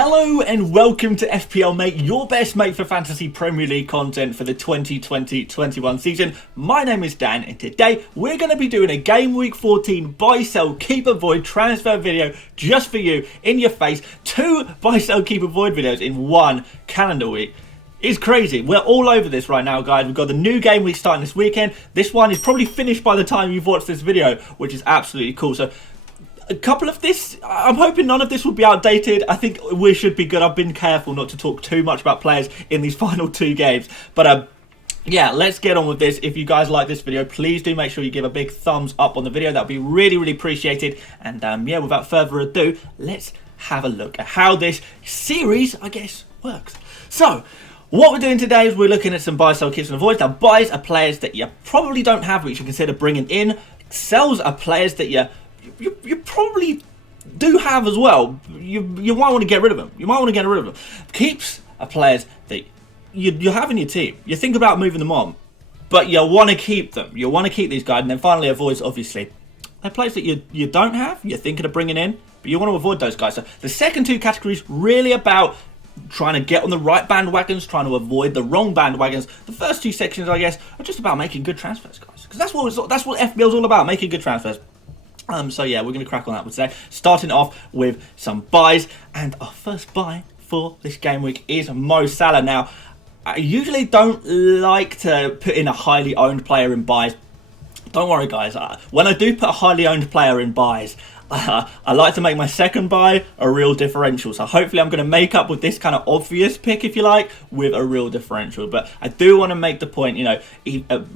Hello and welcome to FPL Mate, your best mate for fantasy Premier League content for the 2020-21 season. My name is Dan and today we're going to be doing a Game Week 14 buy, sell, keep, avoid transfer video just for you, in your face. 2 buy, sell, keep, avoid videos in one calendar week. It's crazy. We're all over this right now, guys. We've got the new game week starting this weekend. This one is probably finished by the time you've watched this video, which is absolutely cool. So a couple of this, I'm hoping none of this will be outdated. I think we should be good. I've been careful not to talk too much about players in these final 2 games. But yeah, let's get on with this. If you guys like this video, please do make sure you give a big thumbs up on the video. That would be really, really appreciated. And yeah, without further ado, let's have a look at how this series, I guess, works. So what we're doing today is we're looking at some buy, sell, keeps and avoids. Now, buys are players that you probably don't have, which you consider bringing in. Sells are players that you probably do have as well. You might want to get rid of them. Keeps are players that you have in your team. You think about moving them on, but you want to keep them. You want to keep these guys. And then finally, avoids, obviously. They're players that you don't have, you're thinking of bringing in, but you want to avoid those guys. So the second 2 categories really about trying to get on the right bandwagons, trying to avoid the wrong bandwagons. The first 2 sections, I guess, are just about making good transfers, guys. Because that's what FPL is all about, making good transfers. So yeah, we're going to crack on that one today. Starting off with some buys, and our first buy for this game week is Mo Salah. Now, I usually don't like to put in a highly owned player in buys. Don't worry, guys. When I do put a highly owned player in buys, I like to make my second buy a real differential. So hopefully I'm going to make up with this kind of obvious pick, if you like, with a real differential. But I do want to make the point, you know,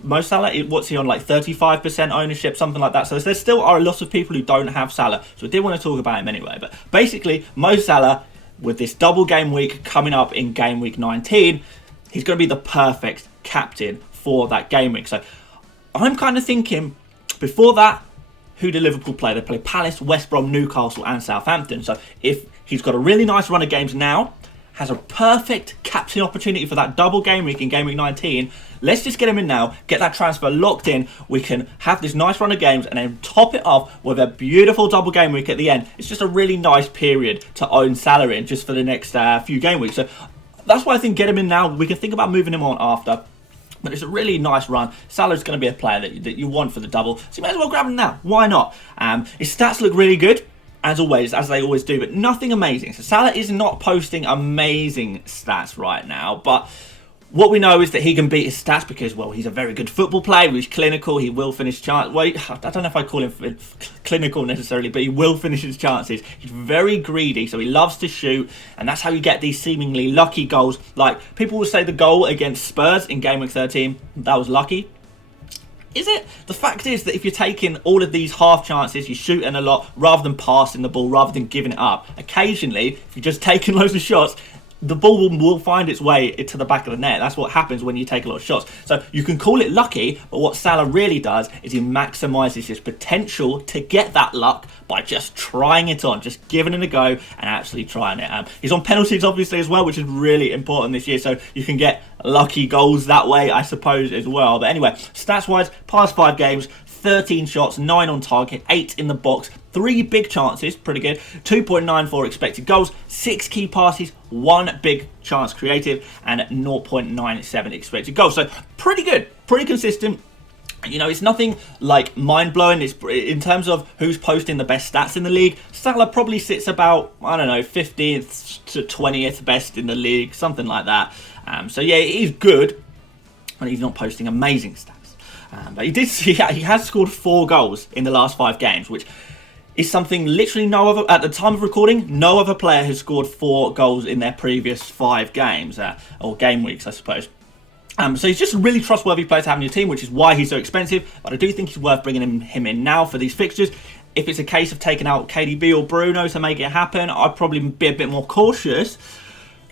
Mo Salah, what's he on, like 35% ownership, something like that. So there still are a lot of people who don't have Salah. So I did want to talk about him anyway. But basically, Mo Salah, with this double game week coming up in game week 19, he's going to be the perfect captain for that game week. So I'm kind of thinking, before that, who do Liverpool play? They play Palace, West Brom, Newcastle and Southampton. So if he's got a really nice run of games now, has a perfect captain opportunity for that double game week in game week 19, let's just get him in now, get that transfer locked in. We can have this nice run of games and then top it off with a beautiful double game week at the end. It's just a really nice period to own Salah in just for the next few game weeks. So that's why I think get him in now. We can think about moving him on after. But it's a really nice run. Salah's going to be a player that you want for the double. So you may as well grab him now. Why not? His stats look really good, as always, as they always do, but nothing amazing. So Salah is not posting amazing stats right now, but what we know is that he can beat his stats because, well, he's a very good football player. He's clinical. He will finish chances. Well, I don't know if I call him clinical necessarily, but he will finish his chances. He's very greedy, so he loves to shoot, and that's how you get these seemingly lucky goals. Like, people will say the goal against Spurs in Game Week 13, that was lucky. Is it? The fact is that if you're taking all of these half chances, you're shooting a lot, rather than passing the ball, rather than giving it up. Occasionally, if you're just taking loads of shots, the ball will find its way to the back of the net. That's what happens when you take a lot of shots. So you can call it lucky, but what Salah really does is he maximises his potential to get that luck by just trying it on, just giving it a go and actually trying it. He's on penalties, obviously, as well, which is really important this year. So you can get lucky goals that way, I suppose, as well. But anyway, stats-wise, past 5 games, 13 shots, 9 on target, 8 in the box, 3 big chances, pretty good, 2.94 expected goals, 6 key passes, 1 big chance creative, and 0.97 expected goals. So pretty good, pretty consistent. You know, it's nothing like mind-blowing. It's in terms of who's posting the best stats in the league. Salah probably sits about, I don't know, 15th to 20th best in the league, something like that. So yeah, he's good, but he's not posting amazing stats. But he has scored 4 goals in the last 5 games, which is something literally no other, at the time of recording, no other player has scored 4 goals in their previous 5 games, or game weeks, I suppose. So he's just a really trustworthy player to have in your team, which is why he's so expensive. But I do think it's worth bringing him in now for these fixtures. If it's a case of taking out KDB or Bruno to make it happen, I'd probably be a bit more cautious.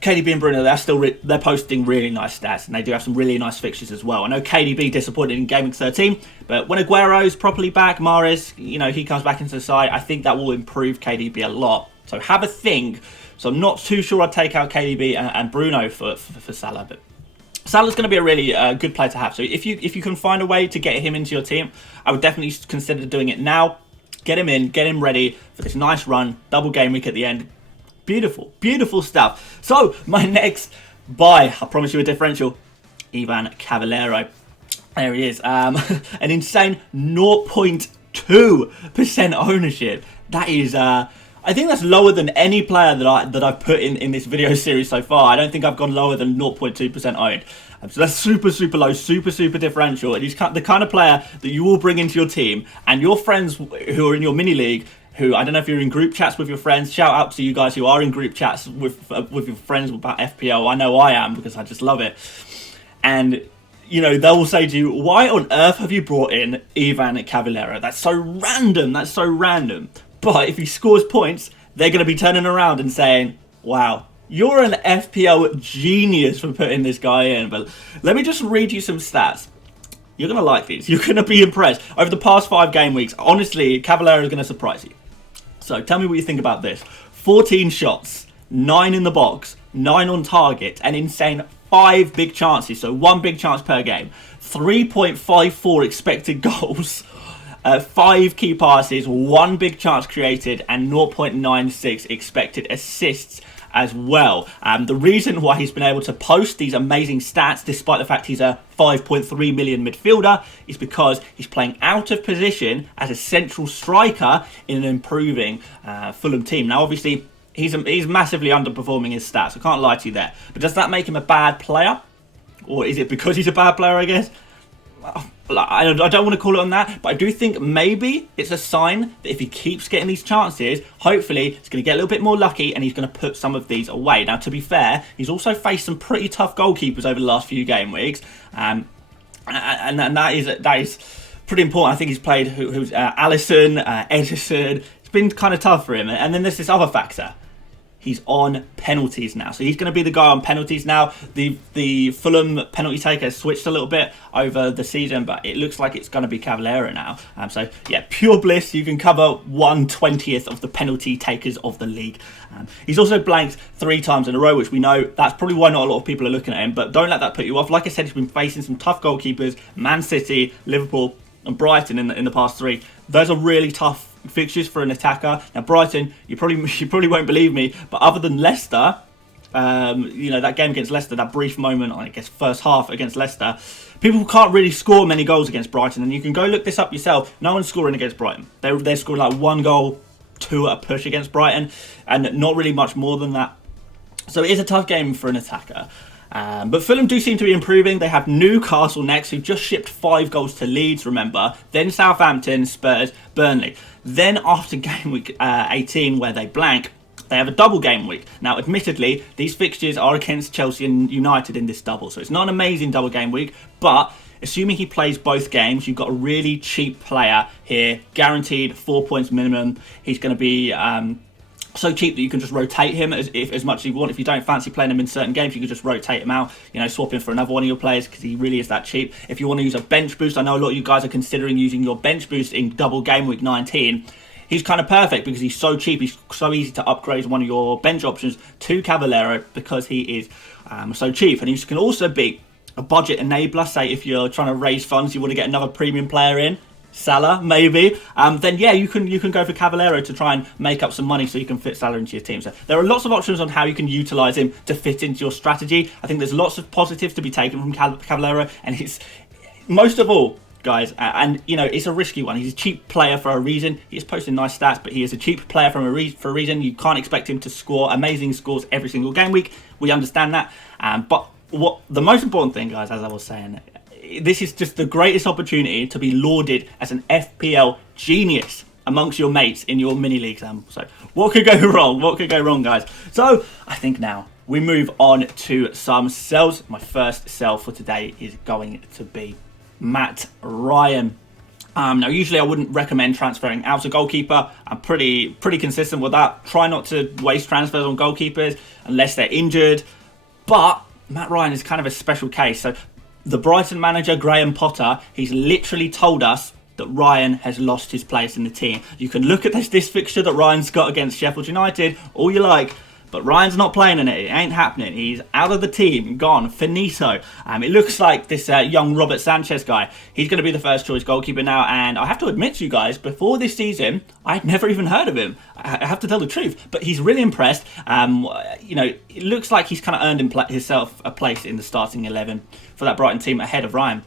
KDB and Bruno, they're posting really nice stats, and they do have some really nice fixtures as well. I know KDB disappointed in Game Week 13, but when Aguero's properly back, Mahrez, you know, he comes back into the side, I think that will improve KDB a lot. So have a think. So I'm not too sure I'd take out KDB and Bruno for Salah, but Salah's going to be a really good player to have. So if you can find a way to get him into your team, I would definitely consider doing it now. Get him in, get him ready for this nice run, double game week at the end. Beautiful, beautiful stuff. So, my next buy, I promise you a differential, Ivan Cavaleiro. There he is. An insane 0.2% ownership. That is, I think that's lower than any player that I've put in this video series so far. I don't think I've gone lower than 0.2% owned. So that's super, super low, super, super differential. And he's the kind of player that you will bring into your team, and your friends who are in your mini league, who, I don't know if you're in group chats with your friends, shout out to you guys who are in group chats with your friends about FPL. I know I am, because I just love it. And, you know, they'll say to you, why on earth have you brought in Ivan Cavaleiro? That's so random, that's so random. But if he scores points, they're going to be turning around and saying, wow, you're an FPL genius for putting this guy in. But let me just read you some stats. You're going to like these. You're going to be impressed. Over the past 5 game weeks, honestly, Cavaleiro is going to surprise you. So tell me what you think about this. 14 shots, 9 in the box, 9 on target, an insane 5 big chances. So 1 big chance per game. 3.54 expected goals. 5 key passes, 1 big chance created, and 0.96 expected assists as well. The reason why he's been able to post these amazing stats, despite the fact he's a 5.3 million midfielder, is because he's playing out of position as a central striker in an improving Fulham team. Now, obviously, he's massively underperforming his stats. I can't lie to you there. But does that make him a bad player? Or is it because he's a bad player, I guess? I don't want to call it on that, but I do think maybe it's a sign that if he keeps getting these chances, hopefully he's going to get a little bit more lucky and he's going to put some of these away. Now, to be fair, he's also faced some pretty tough goalkeepers over the last few game weeks, and that is pretty important. I think he's played Aston, Edison. It's been kind of tough for him, and then there's this other factor. He's on penalties now. So he's going to be the guy on penalties now. The Fulham penalty taker has switched a little bit over the season, but it looks like it's going to be Cavaleiro now. So, yeah, pure bliss. You can cover 1/20th of the penalty takers of the league. He's also blanked 3 times in a row, which we know that's probably why not a lot of people are looking at him. But don't let that put you off. Like I said, he's been facing some tough goalkeepers. Man City, Liverpool and Brighton in the past 3. Those are really tough fixtures for an attacker. Now, Brighton, you probably won't believe me, but other than Leicester, that game against Leicester, that brief moment, I guess first half against Leicester, people can't really score many goals against Brighton, and you can go look this up yourself. No one's scoring against Brighton. They're scoring like 1 goal, 2 at a push against Brighton, and not really much more than that. So it is a tough game for an attacker. But Fulham do seem to be improving. They have Newcastle next, who just shipped 5 goals to Leeds, remember. Then Southampton, Spurs, Burnley. Then after game week 18, where they blank, they have a double game week. Now, admittedly, these fixtures are against Chelsea and United in this double. So it's not an amazing double game week. But assuming he plays both games, you've got a really cheap player here. Guaranteed 4 points minimum. He's going to be so cheap that you can just rotate him as much as you want. If you don't fancy playing him in certain games, you can just rotate him out, swap him for another one of your players, because he really is that cheap. If you want to use a bench boost, I know a lot of you guys are considering using your bench boost in double game week 19. He's kind of perfect because he's so cheap. He's so easy to upgrade one of your bench options to Cavaleiro because he is so cheap. And he can also be a budget enabler. Say if you're trying to raise funds, you want to get another premium player in, Salah, maybe, then yeah, you can go for Cavaleiro to try and make up some money so you can fit Salah into your team. So there are lots of options on how you can utilise him to fit into your strategy. I think there's lots of positives to be taken from Cavaleiro, and it's most of all, guys, and it's a risky one. He's a cheap player for a reason. He's posting nice stats, but he is a cheap player for a reason. You can't expect him to score amazing scores every single game week. We understand that, but what the most important thing, guys, as I was saying, this is just the greatest opportunity to be lauded as an FPL genius amongst your mates in your mini leagues. So what could go wrong? What could go wrong, guys? So I think now we move on to some sells. My first sell for today is going to be Matt Ryan. Now, usually I wouldn't recommend transferring out a goalkeeper. I'm pretty consistent with that. Try not to waste transfers on goalkeepers unless they're injured. But Matt Ryan is kind of a special case. So the Brighton manager, Graham Potter, he's literally told us that Ryan has lost his place in the team. You can look at this fixture that Ryan's got against Sheffield United all you like, But Ryan's not playing in it. It ain't happening. He's out of the team, gone, finito. It looks like this young Robert Sanchez guy, he's going to be the first choice goalkeeper now. And I have to admit to you guys, before this season, I'd never even heard of him. I have to tell the truth. But he's really impressed. It looks like he's kind of earned himself a place in the starting 11 for that Brighton team ahead of Ryan.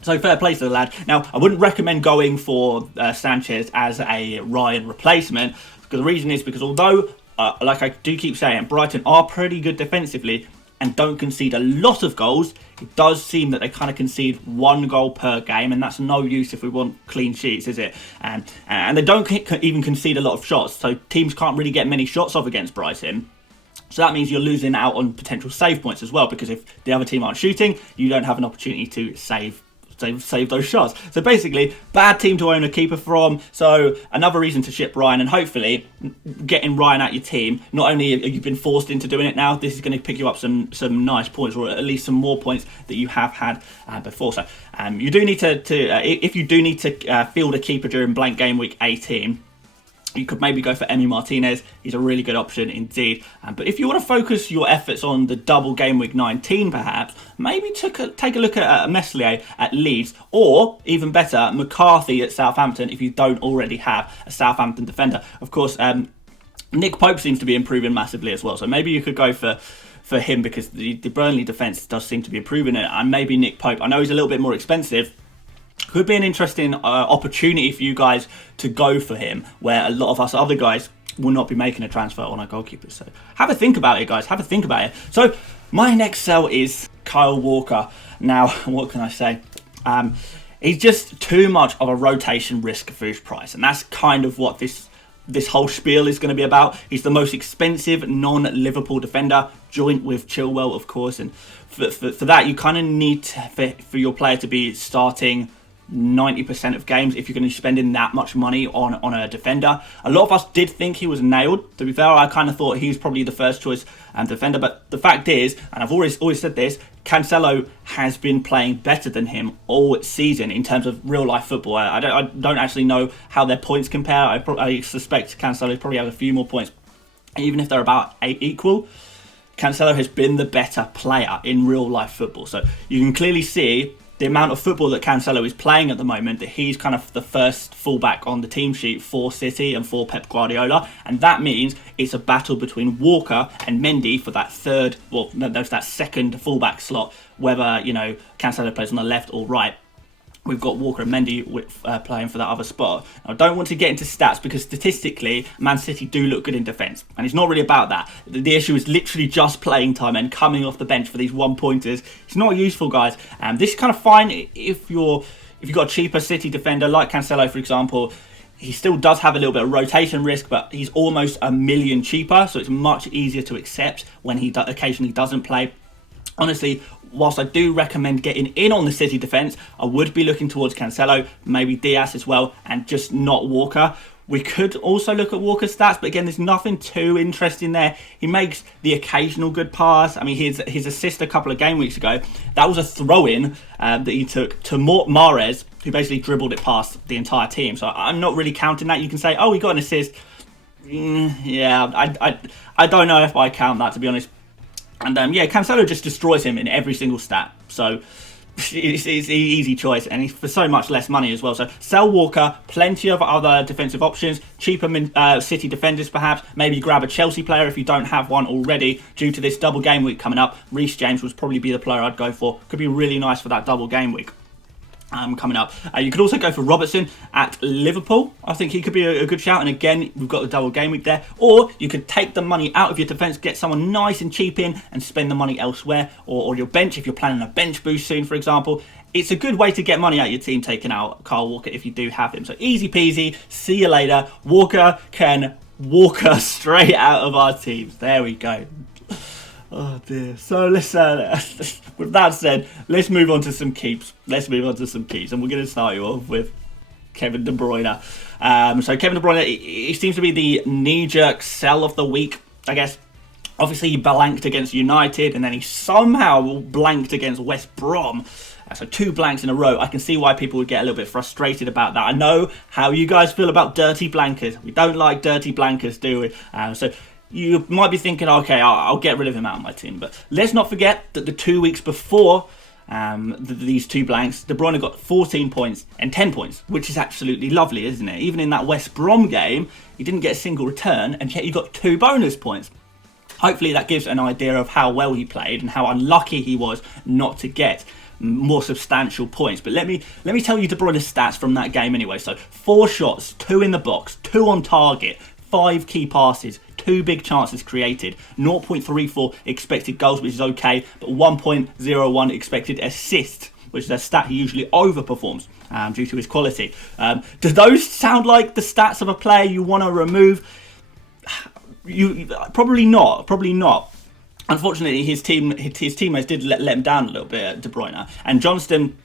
So fair play to the lad. Now, I wouldn't recommend going for Sanchez as a Ryan replacement. Because the reason is because although... like I do keep saying, Brighton are pretty good defensively and don't concede a lot of goals. It does seem that they kind of concede 1 goal per game, and that's no use if we want clean sheets, is it? And they don't even concede a lot of shots, so teams can't really get many shots off against Brighton. So that means you're losing out on potential save points as well, because if the other team aren't shooting, you don't have an opportunity to save those shots. So basically, bad team to own a keeper from. So another reason to ship Ryan, and hopefully getting Ryan out your team, not only have you been forced into doing it now, this is going to pick you up some nice points, or at least some more points that you have had before. So you do need to if you do need to field a keeper during blank game week 18, you could maybe go for Emi Martinez. He's a really good option indeed. But if you want to focus your efforts on the double game week 19, perhaps, maybe take a look at Meslier at Leeds, or even better, McCarthy at Southampton if you don't already have a Southampton defender. Of course, Nick Pope seems to be improving massively as well. So maybe you could go for him, because the Burnley defence does seem to be improving it. And maybe Nick Pope, I know he's a little bit more expensive, could be an interesting opportunity for you guys to go for him, where a lot of us other guys will not be making a transfer on our goalkeepers. So have a think about it, guys. Have a think about it. So my next sell is Kyle Walker. Now, what can I say? He's just too much of a rotation risk for his price, and that's kind of what this whole spiel is going to be about. He's the most expensive non-Liverpool defender, joint with Chilwell, of course, and for that you kind of need for your player to be starting 90% of games if you're going to be spending that much money on a defender. A lot of us did think he was nailed. To be fair, I kind of thought he was probably the first choice defender, but the fact is, and I've always said this, Cancelo has been playing better than him all season in terms of real life football. I don't actually know how their points compare. I suspect Cancelo probably has a few more points, even if they're about equal. Cancelo has been the better player in real life football, so you can clearly see the amount of football that Cancelo is playing at the moment, that he's kind of the first fullback on the team sheet for City and for Pep Guardiola, and that means it's a battle between Walker and Mendy for that that second fullback slot, whether Cancelo plays on the left or right. We've got Walker and Mendy playing for that other spot. Now, I don't want to get into stats, because statistically, Man City do look good in defence. And it's not really about that. The issue is literally just playing time and coming off the bench for these one-pointers. It's not useful, guys. This is kind of fine if you've got a cheaper City defender like Cancelo, for example. He still does have a little bit of rotation risk, but he's almost $1 million cheaper, so it's much easier to accept when he occasionally doesn't play. Honestly, whilst I do recommend getting in on the City defence, I would be looking towards Cancelo, maybe Diaz as well, and just not Walker. We could also look at Walker's stats, but again, there's nothing too interesting there. He makes the occasional good pass. I mean, his assist a couple of game weeks ago, that was a throw-in that he took to Mahrez, who basically dribbled it past the entire team. So I'm not really counting that. You can say, oh, he got an assist. Yeah, I don't know if I count that, to be honest. And Cancelo just destroys him in every single stat. So it's an easy choice, and he's for so much less money as well. So sell Walker, plenty of other defensive options, cheaper City defenders perhaps. Maybe grab a Chelsea player if you don't have one already. Due to this double game week coming up, Reece James would probably be the player I'd go for. Could be really nice for that double game week coming up. You could also go for Robertson at Liverpool. I think he could be a good shout, and again, we've got the double game week there. Or you could take the money out of your defence, get someone nice and cheap in, and spend the money elsewhere, or your bench if you're planning a bench boost soon, for example. It's a good way to get money out of your team, taking out Kyle Walker if you do have him. So easy peasy, see you later. Walker can walk us straight out of our teams. There we go. Oh dear. So let's, with that said, let's move on to some keeps. And we're going to start you off with Kevin De Bruyne. So Kevin De Bruyne, he seems to be the knee-jerk sell of the week, I guess. Obviously, he blanked against United, and then he somehow blanked against West Brom. So 2 blanks in a row. I can see why people would get a little bit frustrated about that. I know how you guys feel about dirty blankers. We don't like dirty blankers, do we? So you might be thinking, okay, I'll get rid of him out of my team. But let's not forget that the 2 weeks before these two blanks, De Bruyne got 14 points and 10 points, which is absolutely lovely, isn't it? Even in that West Brom game, he didn't get a single return, and yet he got 2 bonus points. Hopefully that gives an idea of how well he played and how unlucky he was not to get more substantial points. But let me tell you De Bruyne's stats from that game anyway. So 4 shots, 2 in the box, 2 on target, 5 key passes, 2 big chances created, 0.34 expected goals, which is okay, but 1.01 expected assists, which is a stat he usually overperforms due to his quality. Do those sound like the stats of a player you want to remove? Probably not. Unfortunately, his teammates did let him down a little bit, De Bruyne. And Johnston,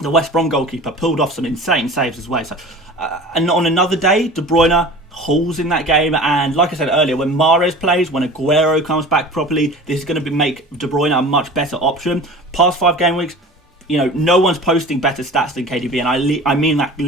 the West Brom goalkeeper, pulled off some insane saves as well. So, and on another day, De Bruyne hauls in that game. And like I said earlier, when Mahrez plays, when Aguero comes back properly, this is going to make De Bruyne a much better option. Past 5 game weeks, no one's posting better stats than KDB, and I mean that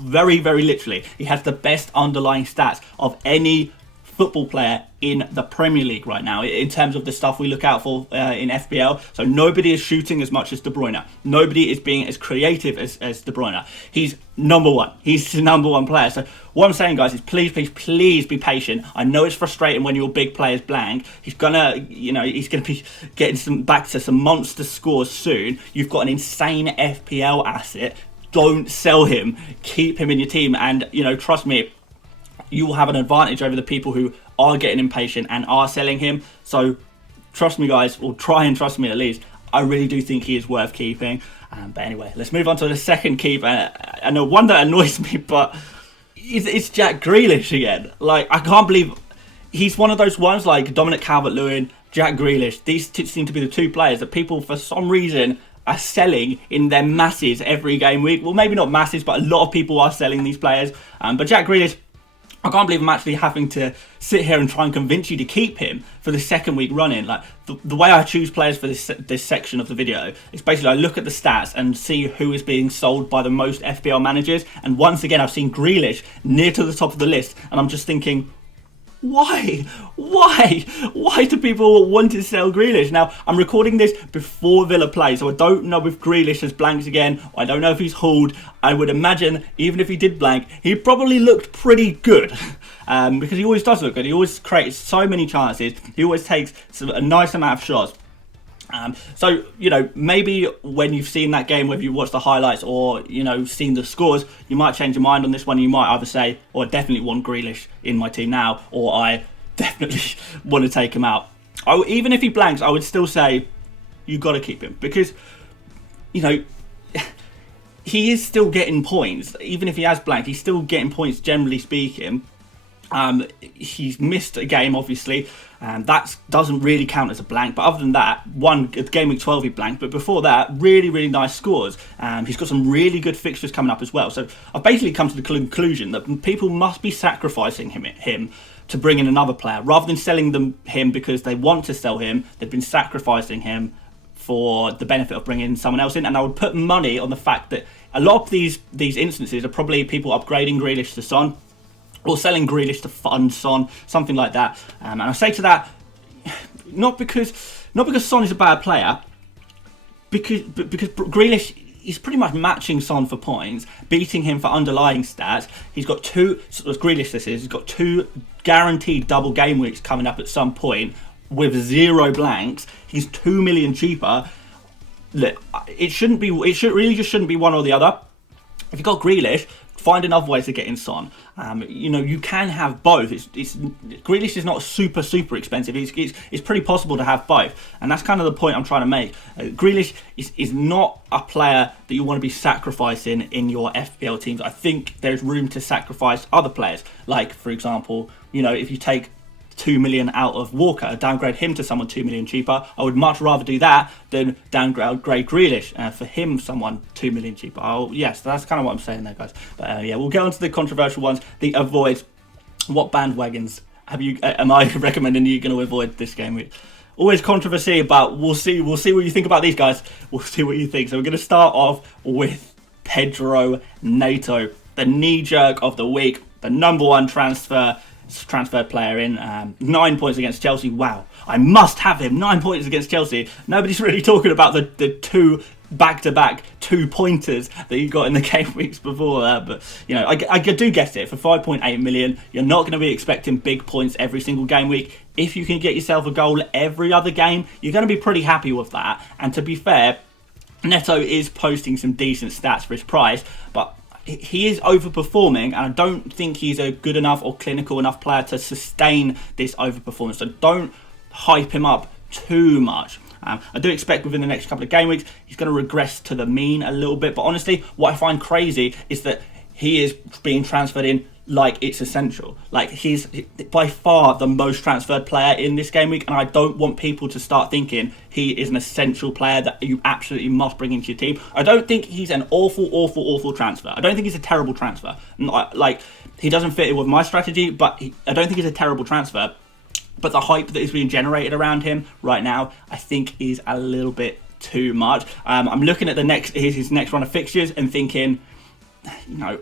very, very literally. He has the best underlying stats of any football player in the Premier League right now in terms of the stuff we look out for in FPL. So nobody is shooting as much as De Bruyne. Nobody is being as creative as De Bruyne. He's number one. He's the number one player. So what I'm saying, guys, is please be patient. I know it's frustrating when your big player's blank. He's gonna be getting back to some monster scores soon. You've got an insane FPL asset. Don't sell him. Keep him in your team, and trust me, you will have an advantage over the people who are getting impatient and are selling him. So trust me, guys, or try and trust me at least. I really do think he is worth keeping. But anyway, let's move on to the second keep. And the one that annoys me, but it's Jack Grealish again. Like, I can't believe he's one of those ones like Dominic Calvert-Lewin, Jack Grealish. These seem to be the 2 players that people, for some reason, are selling in their masses every game week. Well, maybe not masses, but a lot of people are selling these players. But Jack Grealish, I can't believe I'm actually having to sit here and try and convince you to keep him for the second week running. Like, the way I choose players for this section of the video is basically I look at the stats and see who is being sold by the most FPL managers. And once again, I've seen Grealish near to the top of the list, and I'm just thinking, why do people want to sell Grealish? Now, I'm recording this before Villa play, so I don't know if Grealish has blanked again. I don't know if he's hauled. I would imagine, even if he did blank, he probably looked pretty good. Because he always does look good. He always creates so many chances. He always takes a nice amount of shots. So, maybe when you've seen that game, whether you watched the highlights or, seen the scores, you might change your mind on this one. You might either say, I definitely want Grealish in my team now, or I definitely want to take him out. Even if he blanks, I would still say, you got to keep him. Because, he is still getting points. Even if he has blanked, he's still getting points, generally speaking. He's missed a game, obviously, and that doesn't really count as a blank. But other than that, game week 12 he blanked, but before that, really, really nice scores. He's got some really good fixtures coming up as well. So I've basically come to the conclusion that people must be sacrificing him to bring in another player, rather than selling him because they want to sell him. They've been sacrificing him for the benefit of bringing someone else in. And I would put money on the fact that a lot of these instances are probably people upgrading Grealish to Son, or selling Grealish to fund Son, something like that. And I say to that, not because Son is a bad player, because Grealish is pretty much matching Son for points, beating him for underlying stats. He's got 2, as Grealish this is, he's got 2 guaranteed double game weeks coming up at some point with 0 blanks. He's 2 million cheaper. Look, it really just shouldn't be one or the other. If you've got Grealish, find another way to get in Son. You can have both. Grealish is not super expensive. It's pretty possible to have both, and that's kind of the point I'm trying to make. Grealish is not a player that you want to be sacrificing in your FPL teams. I think there's room to sacrifice other players, like for example, if you take 2 million out of Walker, downgrade him to someone 2 million cheaper. I would much rather do that than downgrade Grealish for him, someone 2 million cheaper. Yes, that's kind of what I'm saying there, guys. But we'll get on to the controversial ones. The avoid. What bandwagons am I recommending you're going to avoid this game week? Always controversy, but we'll see what you think about these guys. We'll see what you think. So we're going to start off with Pedro Neto, the knee jerk of the week, the number 1 transfer transferred player in. 9 points against Chelsea. Wow, I must have him. 9 points against Chelsea. Nobody's really talking about the two back-to-back 2-pointers that you got in the game weeks before that. But, you know, I do get it. For 5.8 million, you're not going to be expecting big points every single game week. If you can get yourself a goal every other game, you're going to be pretty happy with that. And to be fair, Neto is posting some decent stats for his price, but he is overperforming, and I don't think he's a good enough or clinical enough player to sustain this overperformance. So don't hype him up too much. I do expect within the next couple of game weeks he's going to regress to the mean a little bit. But honestly, what I find crazy is that he is being transferred in like it's essential. Like, he's by far the most transferred player in this game week, and I don't want people to start thinking he is an essential player that you absolutely must bring into your team. I don't think he's an awful transfer. I don't think he's a terrible transfer. Like, he doesn't fit in with my strategy, but I don't think he's a terrible transfer. But the hype that is being generated around him right now, I think, is a little bit too much. I'm looking at his next run of fixtures and thinking, you know,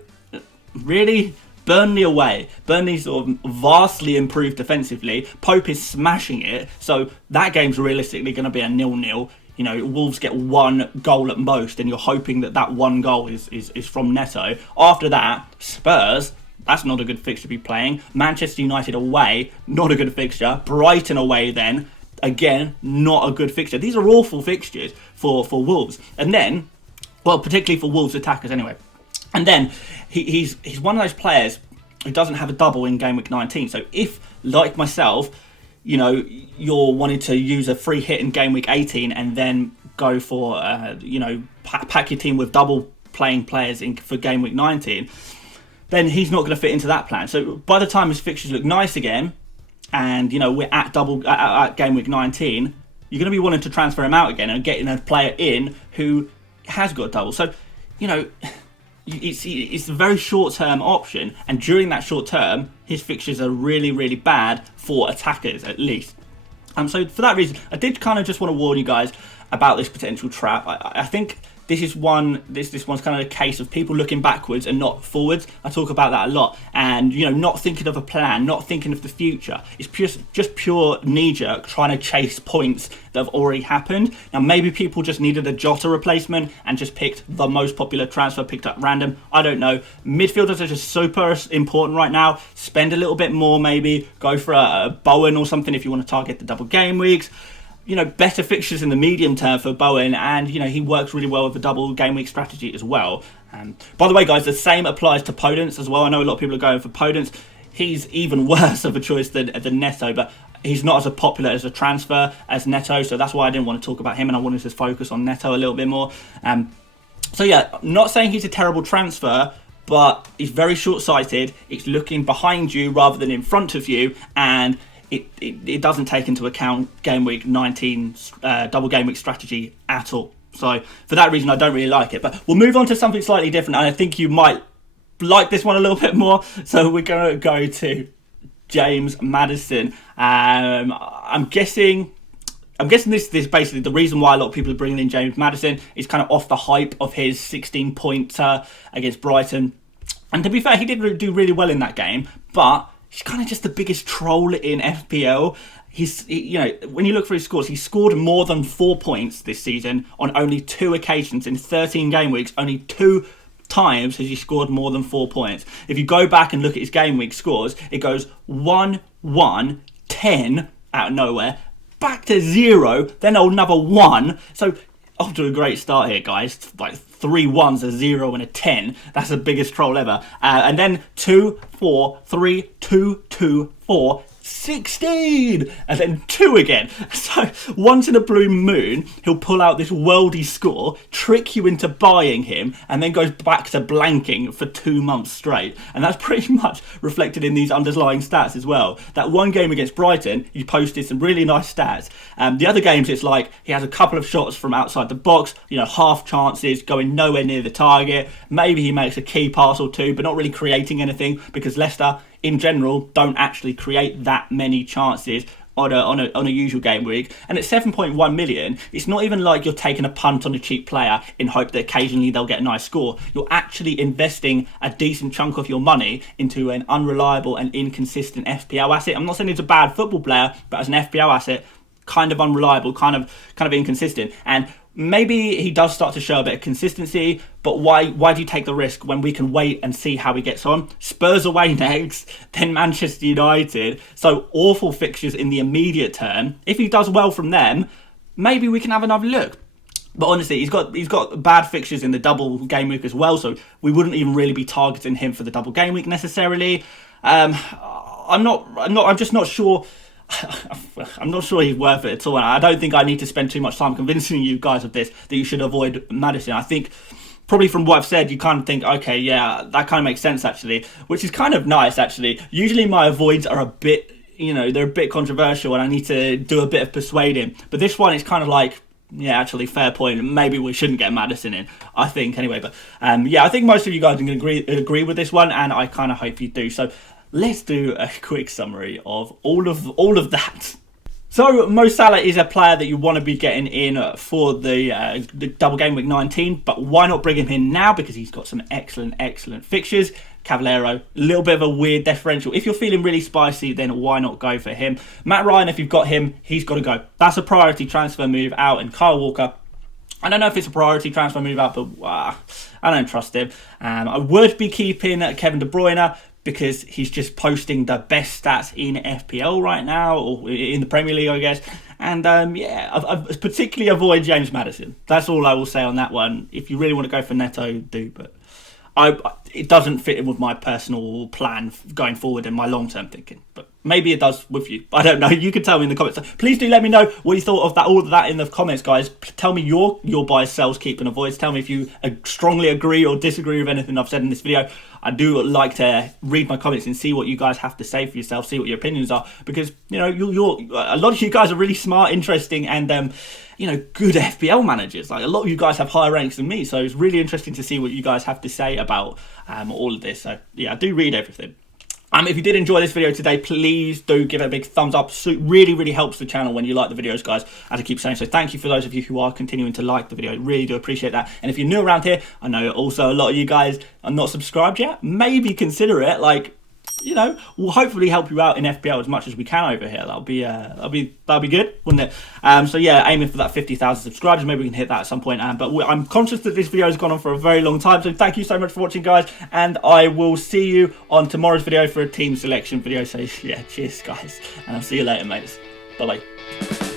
really? Burnley away. Burnley's sort of vastly improved defensively. Pope is smashing it, so that game's realistically going to be a 0-0. You know, Wolves get one goal at most, and you're hoping that one goal is from Neto. After that, Spurs, that's not a good fixture to be playing. Manchester United away, not a good fixture. Brighton away then, again, not a good fixture. These are awful fixtures for Wolves. And then, well, particularly for Wolves attackers anyway. And then he's one of those players who doesn't have a double in game week 19. So if, like myself, you know, you're wanting to use a free hit in game week 18 and then go for, you know, pack your team with double playing players for game week 19, then he's not going to fit into that plan. So by the time his fixtures look nice again, and, you know, we're at game week 19, you're going to be wanting to transfer him out again and getting a player in who has got a double. So, you know, it's a very short-term option, and during that short term, his fixtures are really bad for attackers, at least. So for that reason, I did kind of just want to warn you guys about this potential trap. I think this one's kind of a case of people looking backwards and not forwards. I talk about that a lot, and, you know, not thinking of a plan, not thinking of the future. It's just pure knee-jerk trying to chase points that have already happened. Now, maybe people just needed a Jota replacement and just picked the most popular transfer, picked up random. I don't know. Midfielders are just super important right now. Spend a little bit more, maybe go for a Bowen or something if you want to target the double game weeks. You know, better fixtures in the medium term for Bowen, and, you know, he works really well with the double game week strategy as well. By the way, guys, the same applies to Podence as well. I know a lot of people are going for Podence. He's even worse of a choice than Neto, but he's not as popular as a transfer as Neto, so that's why I didn't want to talk about him, and I wanted to focus on Neto a little bit more. So yeah, I'm not saying he's a terrible transfer, but he's very short-sighted. It's looking behind you rather than in front of you, and it doesn't take into account game week 19 double game week strategy at all. So for that reason, I don't really like it. But we'll move on to something slightly different, and I think you might like this one a little bit more. So we're going to go to James Maddison. I'm guessing this basically the reason why a lot of people are bringing in James Maddison is kind of off the hype of his 16-pointer against Brighton. And to be fair, he did do really well in that game, but he's kind of just the biggest troll in FPL. You know, when you look for his scores, he scored more than 4 points this season on only 2 occasions in 13 game weeks. Only 2 times has he scored more than 4 points. If you go back and look at his game week scores, it goes 1, 1, 10 out of nowhere, back to 0, then another 1. So off to a great start here, guys. Like 3 1s, a 0 and a 10. That's the biggest troll ever. And then 2, 4, 3, 2, 2, 4, 16, and then 2 again. So once in a blue moon, he'll pull out this worldy score, trick you into buying him, and then goes back to blanking for 2 months straight. And that's pretty much reflected in these underlying stats as well. That one game against Brighton, he posted some really nice stats. The other games, it's like he has a couple of shots from outside the box, you know, half chances, going nowhere near the target. Maybe he makes a key pass or 2, but not really creating anything, because Leicester in general don't actually create that many chances on a usual game week, and at 7.1 million, it's not even like you're taking a punt on a cheap player in hope that occasionally they'll get a nice score. You're actually investing a decent chunk of your money into an unreliable and inconsistent FPL asset. I'm not saying it's a bad football player, but as an FPL asset, kind of unreliable, kind of inconsistent. And maybe he does start to show a bit of consistency, but why do you take the risk when we can wait and see how he gets on? Spurs away next, then Manchester United. So awful fixtures in the immediate term. If he does well from them, maybe we can have another look. But honestly, he's got bad fixtures in the double game week as well, so we wouldn't even really be targeting him for the double game week necessarily. I'm just not sure. I'm not sure he's worth it at all, and I don't think I need to spend too much time convincing you guys of this, that you should avoid Maddison. I think probably from what I've said, you kind of think, okay, yeah, that kind of makes sense actually, which is kind of nice actually. Usually my avoids are a bit, they're a bit controversial and I need to do a bit of persuading, but this one is kind of like, yeah, actually, fair point. Maybe we shouldn't get Maddison in, I think, anyway. But yeah, I think most of you guys are going to agree with this one, and I kind of hope you do. So let's do a quick summary of all of that. So Mo Salah is a player that you want to be getting in for the double game week 19, but why not bring him in now? Because he's got some excellent fixtures. Cavaleiro, a little bit of a weird differential. If you're feeling really spicy, then why not go for him? Matt Ryan, if you've got him, he's got to go. That's a priority transfer move out. And Kyle Walker, I don't know if it's a priority transfer move out, but I don't trust him. I would be keeping Kevin De Bruyne because he's just posting the best stats in FPL right now, or in the Premier League, I guess. And yeah, I particularly avoid James Maddison. That's all I will say on that one. If you really want to go for Neto, do, but it doesn't fit in with my personal plan going forward and my long-term thinking, but maybe it does with you. I don't know. You can tell me in the comments. Please do let me know what you thought of that, all of that in the comments, guys. Tell me your buys, sells, keep and avoids. Tell me if you strongly agree or disagree with anything I've said in this video. I do like to read my comments and see what you guys have to say for yourself, see what your opinions are, because you're a lot of you guys are really smart, interesting, and good FPL managers. Like, a lot of you guys have higher ranks than me, so it's really interesting to see what you guys have to say about all of this. So yeah, I do read everything. If you did enjoy this video today, please do give it a big thumbs up. So it really helps the channel when you like the videos, guys, as I keep saying. So thank you for those of you who are continuing to like the video. I really do appreciate that. And if you're new around here, I know also a lot of you guys are not subscribed yet. Maybe consider it. Like, we'll hopefully help you out in FPL as much as we can over here. That'll be good, wouldn't it? So yeah, aiming for that 50,000 subscribers. Maybe we can hit that at some point. But I'm conscious that this video has gone on for a very long time. So thank you so much for watching, guys. And I will see you on tomorrow's video for a team selection video. So yeah, cheers, guys. And I'll see you later, mates. Bye-bye.